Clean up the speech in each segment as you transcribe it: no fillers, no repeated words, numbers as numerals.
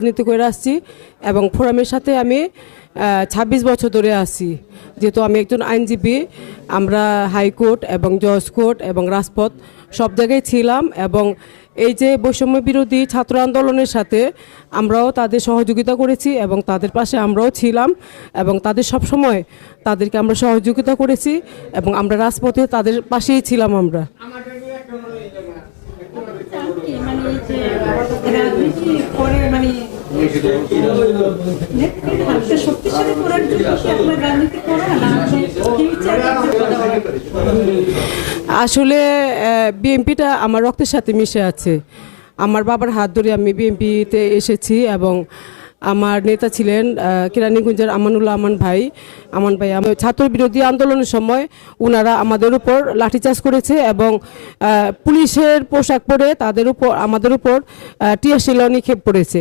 রাজনীতি করে আসছি এবং ফোরামের সাথে আমি ২৬ বছর ধরে আছি। যেহেতু আমি একজন আইনজীবী, আমরা হাইকোর্ট এবং জজ কোর্ট এবং রাজপথ সব জায়গায় ছিলাম এবং এই যে বৈষম্য বিরোধী ছাত্র আন্দোলনের সাথে আমরাও তাদের সহযোগিতা করেছি এবং তাদের পাশে আমরাও ছিলাম এবং তাদের সবসময় তাদেরকে আমরা সহযোগিতা করেছি এবং আমরা রাজপথে তাদের পাশেই ছিলাম। আমরা আসলে বিএনপিটা আমার রক্তের সাথে মিশে আছে। আমার বাবার হাত ধরে আমি বিএনপিতে এসেছি এবং আমার নেতা ছিলেন কেরানীগঞ্জের আমানুল্লাহ আমান ভাই। আমার ছাত্র বিরোধী আন্দোলনের সময় ওনারা আমাদের উপর লাঠিচার্জ করেছে এবং পুলিশের পোশাক পরে আমাদের উপর টিয়ারশেল নিক্ষেপ করেছে।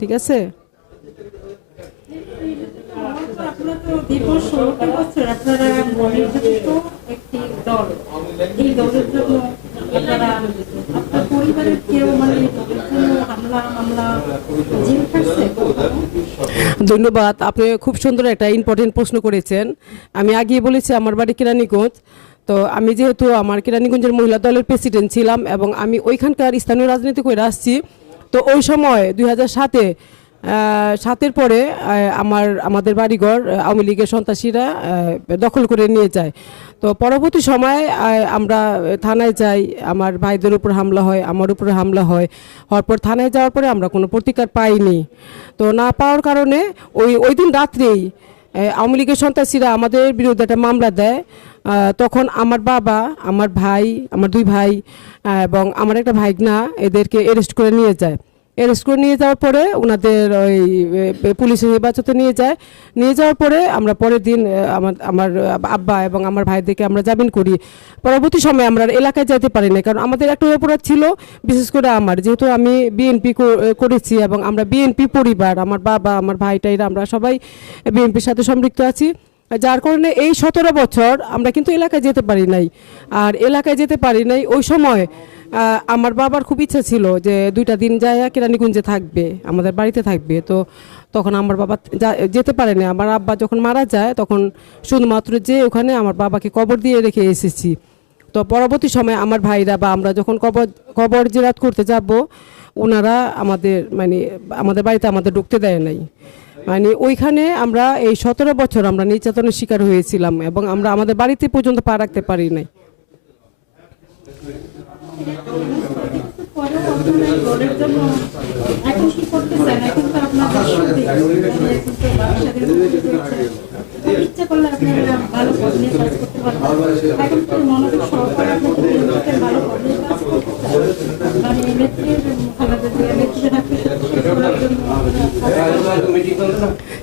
ঠিক আছে। ধন্যবাদ, আপনি খুব সুন্দর একটা ইম্পর্টেন্ট প্রশ্ন করেছেন। আমি আগেই বলেছি আমার বাড়ি কেরানীগঞ্জ। তো আমি যেহেতু আমার কেরানীগঞ্জের মহিলা দলের প্রেসিডেন্ট ছিলাম এবং আমি ওইখানকার স্থানীয় রাজনীতি করে আসছি। তো ওই সময় 2007-এর পরে আমাদের বাড়িঘর আওয়ামী লীগের সন্ত্রাসীরা দখল করে নিয়ে যায়। তো পরবর্তী সময় আমরা থানায় যাই, আমার ভাইদের উপর হামলা হয়, আমার উপরে হামলা হয়। হওয়ার পর থানায় যাওয়ার পরে আমরা কোনো প্রতিকার পাইনি। তো না পাওয়ার কারণে ওই দিন রাত্রেই আওয়ামী লীগের সন্ত্রাসীরা আমাদের বিরুদ্ধে একটা মামলা দেয়। তখন আমার বাবা, আমার ভাই, আমার 2 ভাই এবং আমার একটা ভাইগনা এদেরকে অ্যারেস্ট করে নিয়ে যায়। অ্যারেস্ট করে নিয়ে যাওয়ার পরে ওনাদের ওই পুলিশের হেফাজতে নিয়ে যাওয়ার পরে আমরা পরের দিন আমার আব্বা এবং আমার ভাইদেরকে আমরা জামিন করি। পরবর্তী সময় আমরা এলাকায় যেতে পারি না, কারণ আমাদের একটা অপরাধ ছিল, বিশেষ করে যেহেতু আমি বিএনপি করেছি এবং আমরা বিএনপি পরিবার, আমার বাবা, আমার ভাইটাইরা আমরা সবাই বিএনপির সাথে সম্পৃক্ত আছি। যার কারণে এই 17 বছর আমরা কিন্তু এলাকায় যেতে পারি নাই। আর এলাকায় যেতে পারি নাই ওই সময় আমার বাবার খুব ইচ্ছা ছিল যে 2টা দিন যায় কেরানীগঞ্জে থাকবে, আমাদের বাড়িতে থাকবে। তো তখন আমার বাবা যেতে পারেনি। আমার আব্বা যখন মারা যায় তখন শুধুমাত্র যে ওখানে আমার বাবাকে কবর দিয়ে রেখে এসেছি। তো পরবর্তী সময় আমার ভাইরা বা আমরা যখন কবর জিয়ারত করতে যাব, ওনারা আমাদের বাড়িতে আমাদের ঢুকতে দেয় নাই। ওইখানে আমরা এই 17 বছর আমরা নির্যাতনের শিকার হয়েছিলাম এবং আমরা আমাদের বাড়িতে পর্যন্ত পা রাখতে পারি নাই।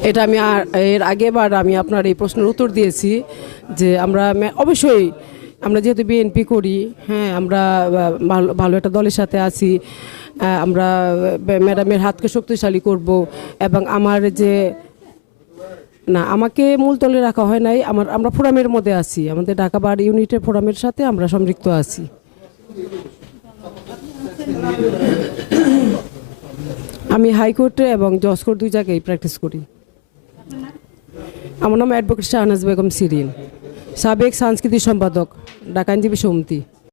এটা আমি এর আগেবার আমি আপনার এই প্রশ্নের উত্তর দিয়েছি যে আমরা অবশ্যই আমরা যেহেতু বিএনপি করি, হ্যাঁ, আমরা ভালো একটা দলের সাথে আছি। আমরা ম্যাডামের হাতকে শক্তিশালী করব এবং আমাকে মূল দলে রাখা হয় নাই। আমরা ফোরামের মধ্যে আছি, আমাদের ঢাকা বার ইউনিটের ফোরামের সাথে আমরা সম্পৃক্ত আছি। আমি হাইকোর্টে এবং জজ কোর্ট 2 জায়গায় প্র্যাকটিস করি। আমার নাম অ্যাডভোকেট শাহনাজ বেগম সিরিন, সাবেক সাংস্কৃতিক সম্পাদক, ঢাকা আইনজীবী সমিতি।